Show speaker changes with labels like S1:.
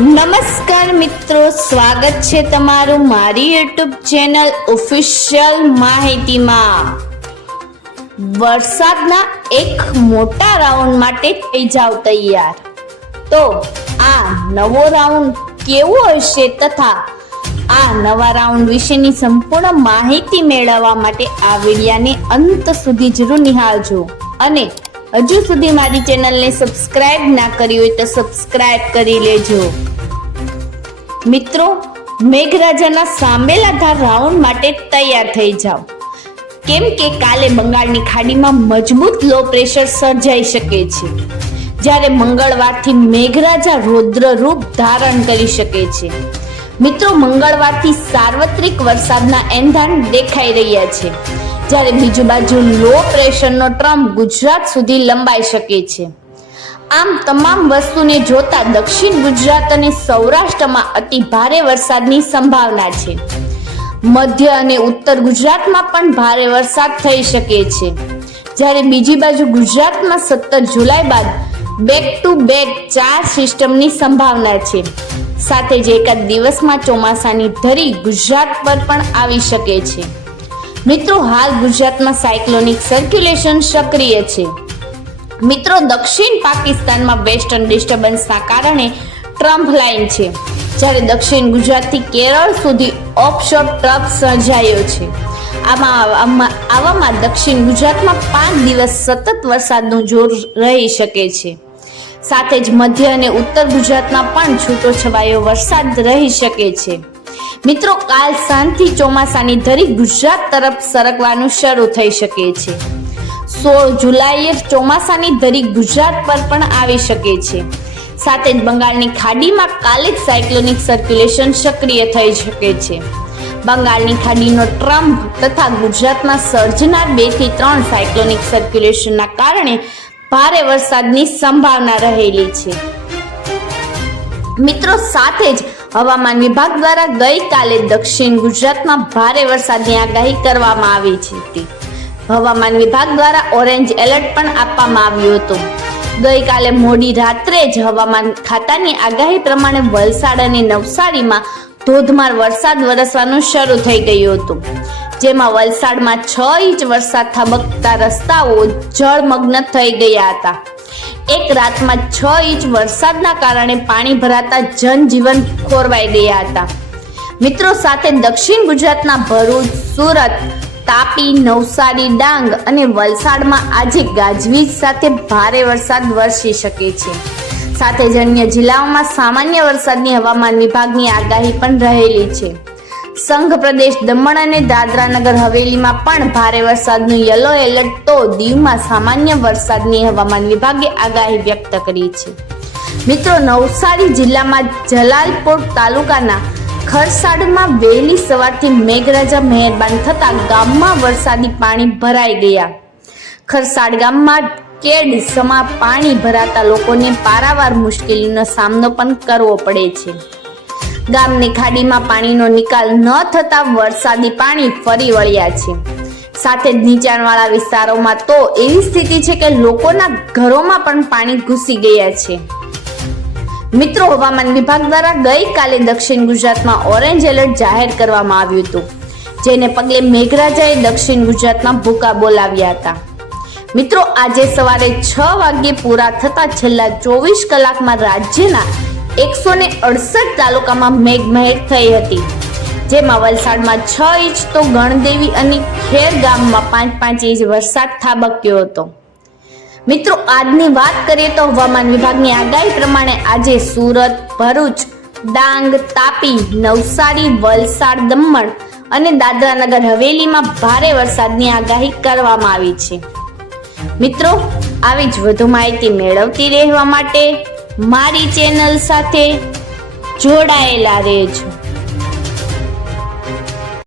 S1: નમસ્કાર મિત્રો, સ્વાગત છે તમારું મારી યુટ્યુબ ચેનલ ઓફિશિયલ માહિતીમાં. વરસાદના એક મોટા રાઉન્ડ માટે થઈ જાવ તૈયાર. તો આ નવો રાઉન્ડ કેવો હશે તથા આ નવા રાઉન્ડ વિશેની સંપૂર્ણ માહિતી મેળવવા માટે આ વિડિયાને અંત સુધી જરૂર નિહાળજો. અને હજુ સુધી મારી ચેનલને સબસ્ક્રાઇબ ના કરી હોય તો સબસ્ક્રાઇબ કરી લેજો. મિત્રો, મેઘરાજાના સાંબેલાધાર રાઉન્ડ માટે તૈયાર થઈ જાઓ. કેમ કે કાલે બંગાળની ખાડીમાં મજબૂત લો પ્રેશર સર્જાઈ શકે છે. જ્યારે મંગળવારથી મેઘરાજા રૌદ્ર રૂપ ધારણ કરી શકે છે. મિત્રો, મંગળવારથી સાર્વત્રિક વરસાદના એંધાણ દેખાઈ રહ્યા છે. જ્યારે બીજું બાજુ લો પ્રેશરનો ટ્રમ્પ ગુજરાત સુધી લંબાઈ શકે છે. આમ તમામ વસ્તુને જોતા દક્ષિણ ગુજરાત અને સૌરાષ્ટ્રમાં અતિ ભારે વરસાદની સંભાવના છે. મધ્ય અને ઉત્તર ગુજરાતમાં પણ ભારે વરસાદ થઈ શકે છે. જ્યારે બીજી બાજુ ગુજરાતમાં સત્તર જુલાઈ બાદ બેક ટુ બેક ચાર સિસ્ટમની સંભાવના છે. સાથે જ એકાદ દિવસમાં ચોમાસાની ધરી ગુજરાત પર પણ આવી શકે છે. મિત્રો, હાલ ગુજરાતમાં સાયક્લોનિક સર્ક્યુલેશન સક્રિય છે. મિત્રો, દક્ષિણ પાકિસ્તાનમાં વેસ્ટર્ન ડિસ્ટર્બન્સના કારણે ટ્રમ્પ લાઇન છે, જ્યારે દક્ષિણ ગુજરાતથી કેરળ સુધી ઓફશોર ટ્રફ સર્જાયો છે. આમાં- આવામાં દક્ષિણ ગુજરાતમાં પાંચ દિવસ સતત વરસાદનું જોર રહી શકે છે. સાથે જ મધ્ય અને ઉત્તર ગુજરાતમાં પણ છૂટો છવાયો વરસાદ રહી શકે છે. મિત્રો, કાલ સાંજથી ચોમાસાની ધરી ગુજરાત તરફ સરકવાનું શરૂ થઈ શકે છે. સોળ જુલાઈએ ચોમાસાની ધરી ગુજરાત પર પણ આવી શકે છે. સાથે જ બંગાળની ખાડીમાં કાલે જ સાયક્લોનિક સર્ક્યુલેશન સક્રિય થઈ શકે છે. બંગાળની ખાડીનો ટ્રમ્પ તથા ગુજરાતમાં સર્જનાર બેથી ત્રણ સાયક્લોનિક સર્ક્યુલેશનના કારણે ભારે વરસાદની સંભાવના રહેલી છે. મિત્રો, સાથે જ હવામાન વિભાગ દ્વારા ગઈકાલે દક્ષિણ ગુજરાતમાં ભારે વરસાદની આગાહી કરવામાં આવી હતી. હવામાન વિભાગ દ્વારા ઓરેન્જ એલર્ટ પણ આપવામાં આવ્યું હતું. ગઈકાલે મોડી રાત્રે જ હવામાન ખાતાની આગાહી પ્રમાણે વલસાડ અને નવસારીમાં ધોધમાર વરસાદ વરસવાનું શરૂ થઈ ગયું હતું. જેમાં વલસાડમાં છ ઇંચ વરસાદ થબકતા રસ્તાઓ જળમગ્ન થઈ ગયા હતા. એક રાતમાં છ ઇંચ વરસાદના કારણે પાણી ભરાતા જનજીવન ખોરવાઈ ગયા હતા. મિત્રો સાથે દક્ષિણ ગુજરાતના ભરૂચ, સુરત તાપી, નવસારી, ડાંગ અને વલસાડમાં આજે ગાજવીજ સાથે ભારે વરસાદ વરસી શકે છે. સાથે જ અન્ય જિલ્લાઓમાં સામાન્ય વરસાદની હવામાન વિભાગની આગાહી પણ રહેલી છે. સંઘ પ્રદેશ દમણ અને દાદરા નગર હવેલીમાં પણ ભારે વરસાદનું યલો એલર્ટ તો દીવમાં સામાન્ય વરસાદની હવામાન વિભાગે આગાહી વ્યક્ત કરી છે. મિત્રો, નવસારી જિલ્લામાં જલાલપોર તાલુકાના ખરસાડમાં વહેલી સવારથી મેઘરાજા મહેરબાન થતા ગામમાં વરસાદી પાણી ભરાઈ ગયા. ખરસાડ ગામમાં કેડ સમા પાણી ભરાતા લોકોને પારાવાર મુશ્કેલીનો સામનો પણ કરવો પડે છે. ગામની ખાડીમાં પાણીનો નિકાલ ન થતા વરસાદી પાણી ફરી વળ્યા છે. સાથે નીચાણવાળા વિસ્તારોમાં તો એવી સ્થિતિ છે કે લોકોના ઘરોમાં પણ પાણી ઘૂસી ગયા છે. મિત્રો, હવામાન વિભાગ દ્વારા ગઈકાલે દક્ષિણ ગુજરાતમાં ઓરેન્જ એલર્ટ જાહેર કરવામાં આવ્યું હતું, જેને પગલે મેઘરાજાએ દક્ષિણ ગુજરાતમાં ભૂકા બોલાવ્યા હતા. મિત્રો, આજે સવારે છ વાગ્યે પૂરા થતા છેલ્લા ચોવીસ કલાકમાં રાજ્યના એકસો ને અડસઠ તાલુકામાં મેઘમહેર થઈ હતી, જેમાં વલસાડમાં છ ઇંચ તો ગણદેવી અને ખેર ગામમાં પાંચ પાંચ ઇંચ વરસાદ થાબક્યો હતો. મિત્રો, આજની વાત કરીએ તો હવામાન વિભાગની આગાહી પ્રમાણે આજે સુરત, ભરૂચ, ડાંગ, તાપી, નવસારી, વલસાડ, દમણ અને દાદરા નગર હવેલીમાં ભારે વરસાદની આગાહી કરવામાં આવી છે. મિત્રો, આવી જ વધુ માહિતી મેળવતી રહેવા માટે મારી ચેનલ સાથે જોડાયેલા રહેજો.